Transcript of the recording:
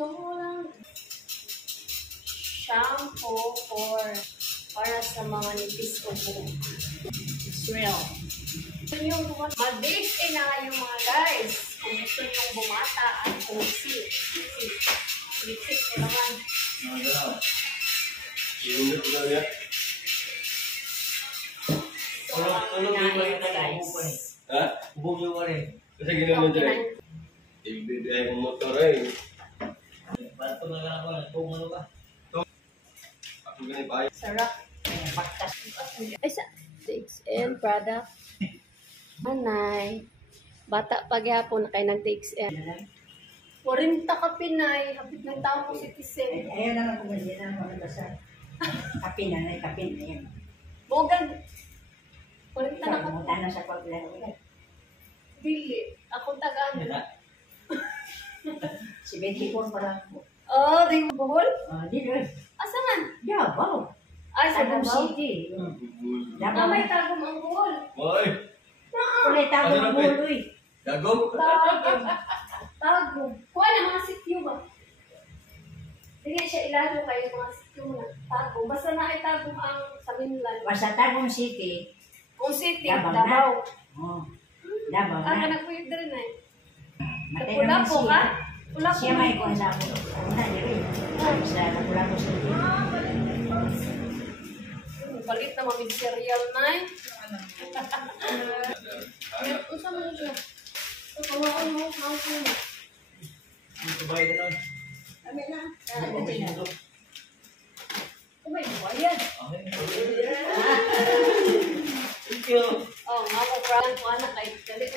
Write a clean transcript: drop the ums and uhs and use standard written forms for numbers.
Ito lang. Shampoo para sa mga nipis ko po. It's real. Mag-days na kayo mga guys. Kung gusto nyo bumata at pusi. Lipstick nyo naman. Hubog yung wari. Kasi ginawa dyan. Ibibigay mo motor eh. Ba't ito nga ako? Nagpumalo ka? Ako ganit pa. Sarap. Ay, sa TXN product. Anay. Bata pagyapon na kayo ng TXN. 40 ka Pinay. Hapit ng tao ko citizen. Ayaw naman kung hindi na ako nabasa. Kapin na yan. Bogan. 40 na ka. Pumunta na sa paglaro. Dili. Akong tagaan. Si Betty Pong para ako. Oh, di mo buhol? Di rin. Asa man? Davao. Ay, sa Davao Davao. City. Ah, may tagong ang buhol. Hoy! Kulay tago ng buloy. Dagong? Tagong. Tagong. Kuha na mga sityo ba? Sige siya ilalo kayo mga sityo na. Tagong. Basta na ay tagong ang sa Minlan. Basta Tagum City. Kung city, Davao Davao. Oh. Davao Ah, na. kanagpuyog din na eh. Matay Pula naman po siya. ka? Pula po. Siya may kuha sa ako. Una, di rin. Sa Napulago City. Balit na mamig cereal na eh. Unsa mo siya? Pagkawakan mo, mouse mo. Ito ba ito nun? Kami na. Kumay, buwayan. Thank you. Oh, nga ko, parang ko anak kay Galit.